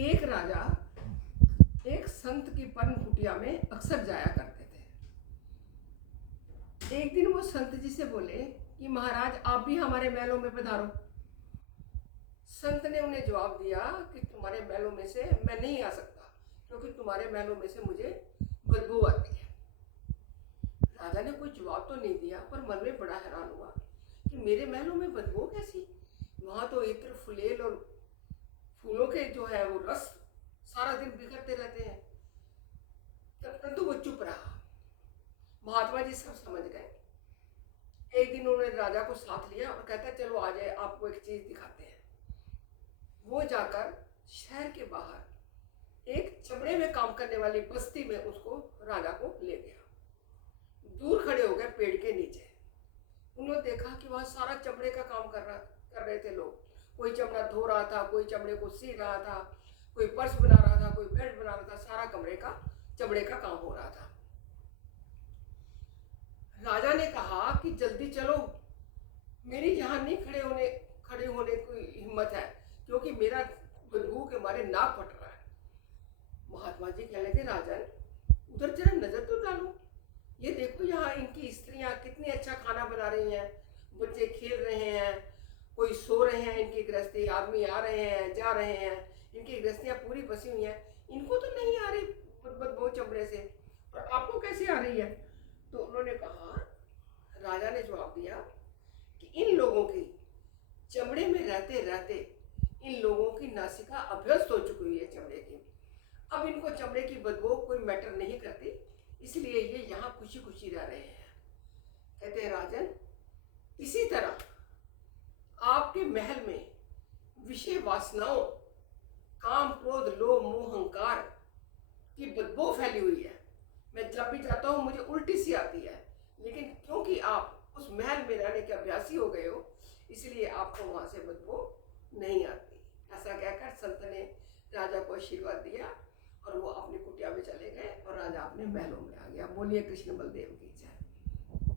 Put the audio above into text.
एक राजा एक संत की पर्ण कुटिया में अक्सर जाया करते थे। एक दिन वो संत जी से बोले कि महाराज आप भी हमारे महलों में पधारो। संत ने उन्हें जवाब दिया कि तुम्हारे महलों में से मैं नहीं आ सकता, क्योंकि तुम्हारे महलों में से मुझे बदबू आती है। राजा ने कोई जवाब तो नहीं दिया, पर मन में बड़ा हैरान हुआ कि मेरे महलों में बदबू कैसी, वहां तो इत्र फुलेल और फूलों के जो है वो रस सारा दिन बिखरते रहते हैं। परंतु वो चुप रहा। महात्मा जी सब समझ गए। एक दिन उन्होंने राजा को साथ लिया और कहता चलो आ जाए, आपको एक चीज दिखाते हैं। वो जाकर शहर के बाहर एक चमड़े में काम करने वाली बस्ती में उसको राजा को ले गया। दूर खड़े हो गए पेड़ के नीचे। उन्होंने देखा कि वहां सारा चमड़े का काम कर रहे थे लोग। कोई चमड़ा धो रहा था, कोई चमड़े को सी रहा था, कोई पर्स बना रहा था, कोई बेल्ट बना रहा था। सारा चमड़े का काम हो रहा था। राजा ने कहा कि जल्दी चलो, मेरी यहाँ नहीं खड़े होने की हिम्मत है, क्योंकि मेरा बदबू के मारे नाक फट रहा है। महात्मा जी कहने लगे राजन, उधर जरा नजर तो डालो, ये देखो यहाँ इनकी स्त्रियां कितनी अच्छा खाना बना रही हैं, बच्चे खेल रहे हैं, कोई सो रहे हैं, इनकी गृहस्थी, आदमी आ रहे हैं जा रहे हैं, इनकी गृहस्थियां पूरी बसी हुई हैं। इनको तो नहीं आ रही बदबू चमड़े से, और आपको कैसे आ रही है? तो उन्होंने कहा, राजा ने जवाब दिया कि इन लोगों की चमड़े में रहते रहते इन लोगों की नासिका अभ्यस्त हो चुकी है चमड़े की। अब इनको चमड़े की बदबू कोई मैटर नहीं करती, इसलिए ये यहाँ खुशी खुशी रह रहे हैं। कहते हैं राजन, इसी तरह आपके महल में विषय वासनाओं, काम क्रोध लोभ मोह अहंकार की बदबू फैली हुई है। मैं जब भी जाता हूँ मुझे उल्टी सी आती है, लेकिन क्योंकि आप उस महल में रहने के अभ्यासी हो गए हो, इसलिए आपको वहां से बदबू नहीं आती। ऐसा कहकर संत ने राजा को आशीर्वाद दिया और वो अपनी कुटिया में चले गए और राजा अपने महलों में आ गया। बोलिए कृष्ण बलदेव की।